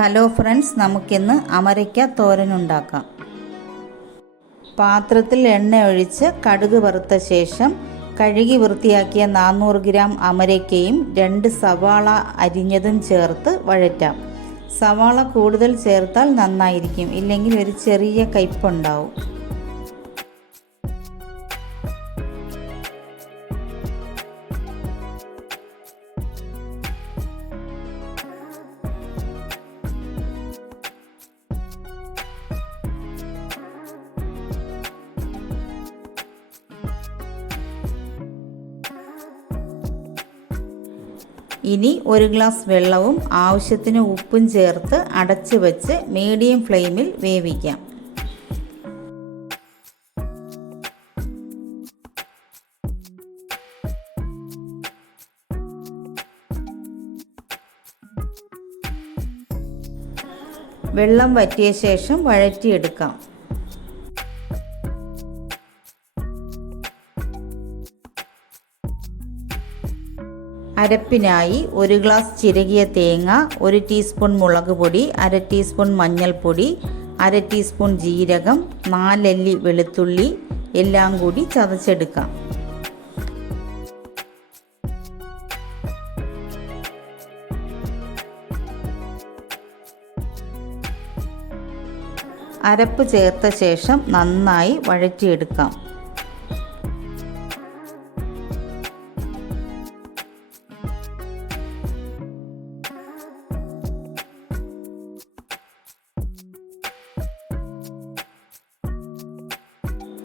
Hello friends, നമുക്കിന്ന് അമരയ്ക്ക തോരൻ ഉണ്ടാക്കാം. പാത്രത്തിൽ എണ്ണ ഒഴിച്ച് കടുക് വറുത്ത ശേഷം കഴുകി വൃത്തിയാക്കിയ 400 ഗ്രാം അമരയ്ക്കയും 2 സവാള അരിഞ്ഞതും ചേർത്ത് വഴറ്റാം. സവാള കൂടുതൽ ചേർത്താൽ നന്നായിരിക്കും, ഇല്ലെങ്കിൽ ഒരു ചെറിയ കയ്പുണ്ടാവും. ഇനി 1 ഗ്ലാസ് വെള്ളവും ആവശ്യത്തിന് ഉപ്പും ചേർത്ത് അടച്ചു വെച്ച് മീഡിയം ഫ്ലെയിമിൽ വേവിക്കാം. വെള്ളം വറ്റിയ ശേഷം വഴറ്റിയെടുക്കാം. അരപ്പിനായി 1 ഗ്ലാസ് ചിരകിയ തേങ്ങ, 1 ടീസ്പൂൺ മുളക് പൊടി, 1/2 ടീസ്പൂൺ മഞ്ഞൾപ്പൊടി, 1/2 ടീസ്പൂൺ ജീരകം, 4 അല്ലി വെളുത്തുള്ളി എല്ലാം കൂടി ചതച്ചെടുക്കാം. അരപ്പ് ചേർത്ത ശേഷം നന്നായി വഴറ്റിയെടുക്കാം.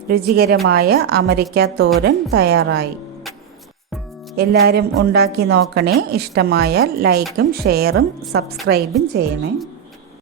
രുചികരമായ അമരയ്ക്ക തോരൻ തയ്യാറായി. എല്ലാവരും ഉണ്ടാക്കി നോക്കണേ. ഇഷ്ടമായാൽ ലൈക്കും ഷെയറും സബ്സ്ക്രൈബും ചെയ്യണേ.